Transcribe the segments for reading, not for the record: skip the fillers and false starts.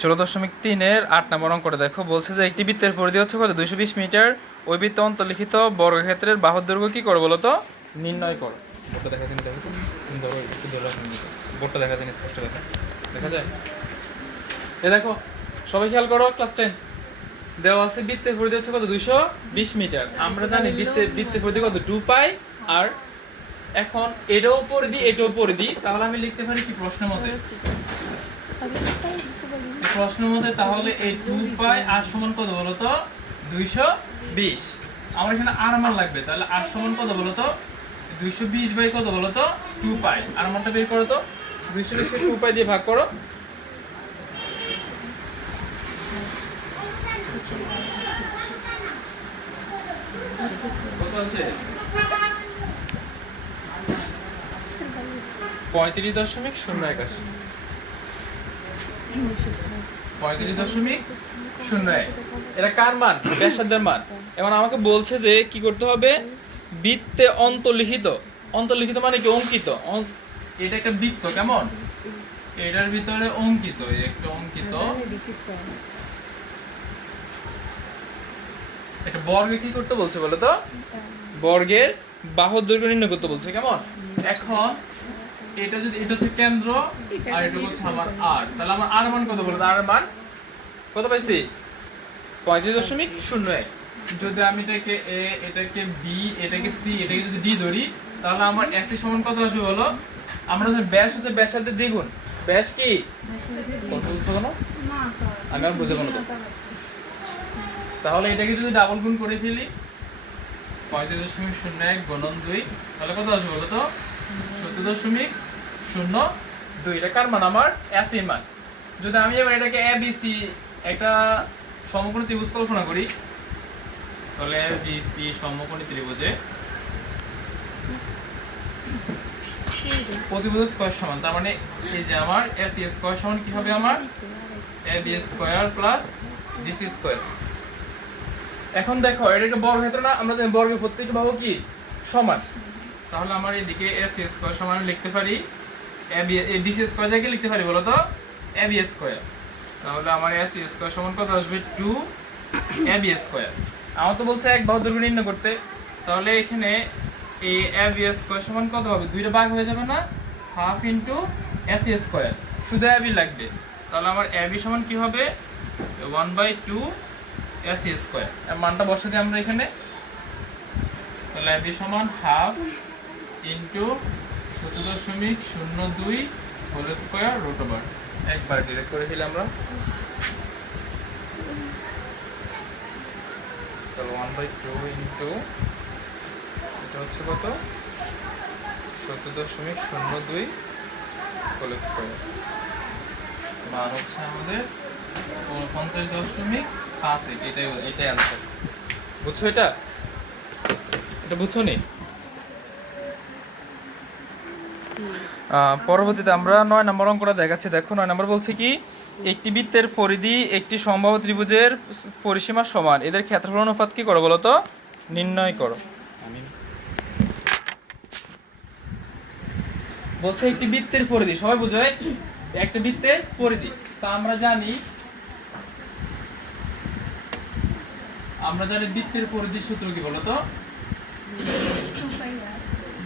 16.3 8 নম্বর অঙ্কটা দেখো, বলছে যে একটি বৃত্তের পরিধি হচ্ছে কত 220 মিটার। ওই বৃত্তে অন্তর্লিখিত বর্গক্ষেত্রের বাহুর দৈর্ঘ্য কি করো বলো তো, নির্ণয় করো। বোর্ডটা দেখা যায়, দেখো তো, তুমি ধরো একটু ধরো, বোর্ডটা দেখা যায় স্পষ্ট, দেখা যায়। এ দেখো, সবাই খেয়াল করো, ক্লাস 10 দেওয়া আছে বৃত্তের পরিধি হচ্ছে কত 220 মিটার। আমরা জানি বৃত্তের পরিধি কত 2 পাই আর। এখন এটাও পরিধি এটাও পরিধি, তাহলে আমি লিখতে পারি কি প্রশ্নের মতে, তাহলে এই 2 পাই আর সমান কত বলো তো 220। আমার এখানে আর মান লাগবে, তাহলে আর সমান কত বলো তো 220 বাই কত বলো তো 2 পাই। আর মানটা বের করো তো, 220 কে 2 পাই দিয়ে ভাগ করো। কত আছে 35.081, 35.01। এটা কার মান? ব্যাসার্ধের মান। এখন আমাকে বলছে যে কি করতে হবে, বৃত্তে অন্তর্লিখিত, অন্তর্লিখিত মানে কি অঙ্কিত, এটা একটা বৃত্ত, কেমন এটার ভিতরে অঙ্কিত, একটা অঙ্কিত একটা বর্গে কি করতে বলছে বলো তো, বর্গের বাহুর দৈর্ঘ্য নির্ণয় করতে বলছে, কেমন। এখন এটা যদি, এটা হচ্ছে কেন্দ্র আর এটা হচ্ছে আমার আর, তাহলে আমার আর মান কত বলো, আর মান কত পাইছি 35.01। যদি আমি এটাকে এ, এটাকে বি, এটাকে সি, এটাকে যদি ডি ধরি, তাহলে আমার এসি সমান কত আসবে বলো। আমরা যে ব্যাস হচ্ছে ব্যাসার্ধের দ্বিগুণ, ব্যাস কি কত বলছো কেন, আমি আর বুঝাবো না তো। তাহলে এটাকে যদি ডাবল গুণ করে ফেলি 35.01 গুণন 2, তাহলে কত আসবে বলো তো 70.02। এটা কার মান, আমার এসি মান। যদি আমি এবার এটাকে এ বি সি একটা সমকোণী ত্রিভুজ কল্পনা করি, তাহলে এ বি সি সমকোণী ত্রিভুজে প্রতিভুজ স্কয়ার সমান, তার মানে এই যে আমার এসি স্কয়ার সমান কি হবে, আমার A B square plus DC square. এখন দেখো এটা একটা বর্গক্ষেত্র না, আমরা জানি বর্গের প্রত্যেকটা বাহু কি সমান, তাহলে আমার এদিকে এসি স্কয়ার সমান লিখতে পারি এ বি সি স্কয়ার জায়গায় লিখতে পারি বলো তো এ বি স্কয়ার। তাহলে আমার এসি স্কয়ার সমান কত আসবে 2 এ বি স্কয়ার। আমার তো বলছে এক বাহুর দৈর্ঘ্য নির্ণয় করতে, তাহলে এখানে এই এ বি স্কয়ার সমান কত হবে, দুইটা ভাগ হয়ে যাবে না, হাফ ইনটু এসি স্কয়ার, শুধু এ বি লাগবে। তাহলে আমার এ বি সমান কি হবে 1/2 এসি স্কয়ার। এর মানটা বসে দিই আমরা এখানে, তাহলে এ বি সমান half into 70.02 whole square root over, একবার ডিরেক্ট করে ফেলি আমরা। তাহলে 1/2 ইনটু এটা হচ্ছে কত 70.02 হোল স্কয়ার, মান হচ্ছে আমাদের 49.5। এটাই আনসার। বুঝছো এটা বুঝছো নি? পরবর্তীতে আমরা 9 নম্বর অঙ্কটা দেখাচ্ছি। দেখো 9 নম্বর বলছে কি, একটি বৃত্তের পরিধি একটি সমবাহু ত্রিভুজের পরিসীমার সমান, এদের ক্ষেত্রফল অনুপাত কি করো বলো তো, নির্ণয় করো। বলছে একটি বৃত্তের পরিধি, সবাই বোঝায় একটা বৃত্তের পরিধি। তা আমরা জানি বৃত্তের পরিধির সূত্র কি বলতো,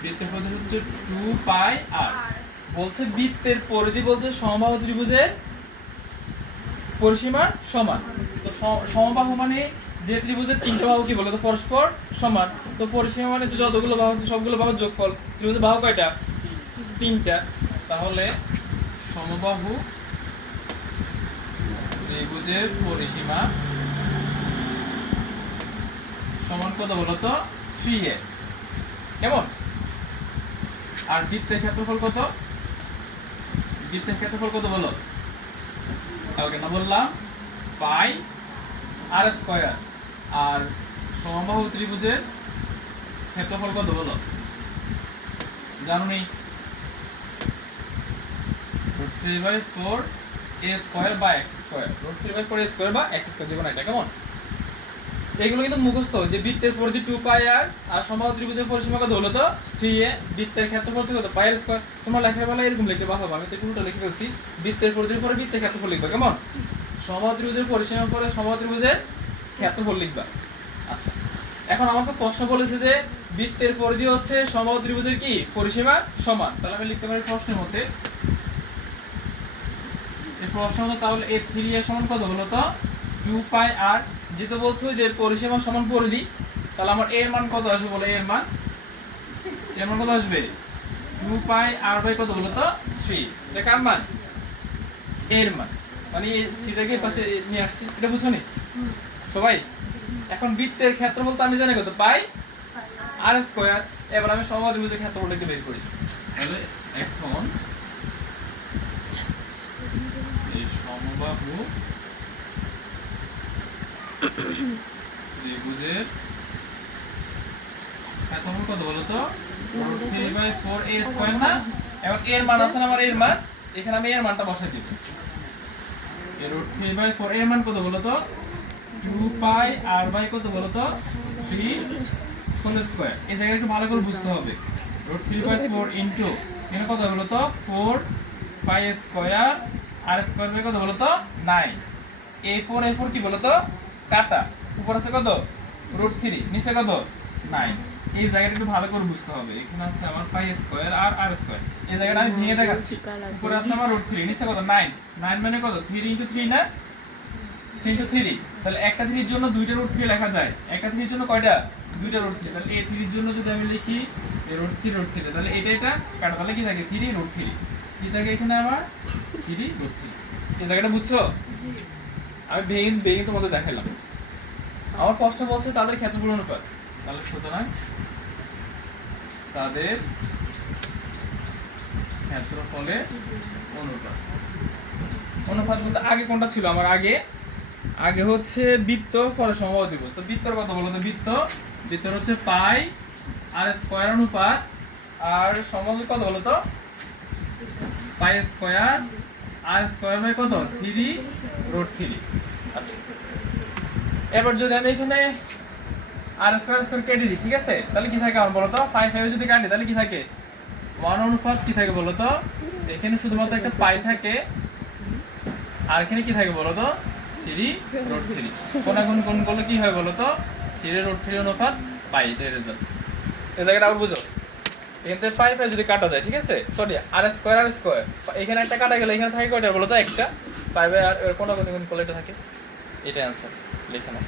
বৃত্তের পরিধি হচ্ছে 2 পাই আর। বলছে বৃত্তের পরিধি বলছে সমবাহু ত্রিভুজের পরিসীমার সমান। তো সমবাহু মানে যে ত্রিভুজের তিনটা বাহু কি বলতো পরস্পর সমান, তো পরিসীমা মানে যতগুলো বাহু আছে সবগুলো বাহুর যোগফল। ত্রিভুজের বাহু কয়টা, তিনটা। তাহলে সমবাহু ত্রিভুজের পরিসীমা সমান কত বলতো 3a, কেমন। আর বৃত্তের ক্ষেত্রফল কত, বলো, কালকে না বললাম পাই আর স্কয়ার। আর সমবাহু ত্রিভুজের ক্ষেত্রফল কত বলো, জানো নি, √3/4 a স্কয়ার বা x স্কয়ার, √3/4 a স্কয়ার বা x স্কয়ার, যেকোনো একটা, কেমন। এগুলো কিন্তু মুখস্থ, যে বৃত্তের পরিধি 2 পাই আর, আর সমবাহু ত্রিভুজের পরিসীমা কত হলো তো 3a, বৃত্তের ক্ষেত্রফল হচ্ছে কত পাই আর স্কয়ার। তোমরা লেখার বেলা এরকম লিখতে পারো, আমি তো উল্টো লিখে ফেলছি, বৃত্তের পরিধির পরে বৃত্তের ক্ষেত্রফল লিখবে, কেমন। সমবাহু ত্রিভুজের পরিসীমার পরে সমবাহু ত্রিভুজের ক্ষেত্রফল লিখবা। আচ্ছা, এখন আমাকে প্রশ্ন বলেছে যে বৃত্তের পরিধি হচ্ছে সমবাহু ত্রিভুজের কি পরিসীমা সমান, তাহলে আমি লিখতে পারি প্রশ্নের মধ্যে এই প্রশ্ন মতো তাহলে a 3 সমান কত বলো তো 2 পাই r, যেটা বলছো যে পরিসীমা সমান পরিধি, তাহলে আমার a এর মান কত আসবে বলো, a এর মান কত আসবে 2 পাই r বাই কত বলো তো 3, এটা কার মান a এর মান, মানে এই থিটাকে পাশে নিয়ে আসছি, এটা বুঝছনি সবাই। এখন বৃত্তের ক্ষেত্রফল তো আমি জানি কত পাই r স্কয়ার, এবার আমি সমবাহু ত্রিভুজের ক্ষেত্রফলটাকে বের করি। তাহলে এখন এই সমবাহু ত্রিভুজের ক্ষেত্রফল কত বলো তো 3/4 a স্কয়ার না। এখন a এর মান আছে না আমার a এর মান, এখানে আমি a এর মানটা বসাই দিচ্ছি। এর √3/4 এর মান কত বলো তো 2 পাই r বাই কত বলো তো 3 হোল স্কয়ার। এই জায়গাটা একটু ভালো করে বুঝতে হবে। √3/4 ইনটু এখানে কত বলো তো 4 pi square r square by কত বলো তো 9। a4 কি বলো তো কাটা, উপর আছে কত √3, নিচে কত 9। এই জায়গাটা একটু ভালো করে বুঝতে হবে। এখানে আছে আমার পাই স্কয়ার আর r স্কয়ার, এই জায়গাটা আমি ভেঙে দেখাচ্ছি। উপরে আছে আমার √3, নিচে কত 9, 9 মানে কত 3 ইনটু 3 না, 3 ইনটু 3, তাহলে একটা 3 এর জন্য দুইটা √3 লেখা যায়। একটা 3 এর জন্য কয়টা দুইটা √3, তাহলে এই 3 এর জন্য যদি আমি লিখি এই √3 তাহলে এটা কাটা, তাহলে কি থাকে 3 √3, কি থাকে এখানে আমার 3 √3। এই জায়গাটা বুঝছো? আমি ভেঙে তোমাদের দেখাইলাম। আমার প্রশ্ন বলছে তাদের ক্ষেত্রফল অনুপাত, তাহলে সুতরাং তাদের ক্ষেত্রফলের অনুপাত বলতে আগে কোনটা ছিল আমার, আগে হচ্ছে বৃত্ত পরে সমবাহু ত্রিভুজ। তো বৃত্তর কথা বলো তো, বৃত্তর হচ্ছে পাই আর স্কয়ার অনুপাত, আর সমবাহু কত বলো তো pi square R square by কত 3 √3। আচ্ছা, এবার যদি আমি এখানে আর স্কয়ার কেটে দিই, ঠিক আছে, তাহলে কি থাকে আমার বলো তো 5 যদি কাটি তাহলে কি থাকে 1 অনুপাত কি থাকে বলো তো, এখানে শুধুমাত্র একটা পাই থাকে, আর এখানে কি থাকে বলো তো 3 √3। কোন করলে কি হয় বলো তো 3 √3 অনুপাত পাই, এটাই রেজাল্ট। এই জায়গাটা আবার বুঝো, এখান থেকে 5 যদি কাটা যায়, ঠিক আছে, সরি আর স্কয়ার এখানে একটা কাটা গেলে এখানে থাকে কয়টা বলো তো একটা 5 আর কোন করলে এটা থাকে, এটা অ্যানসার লিখে নাও।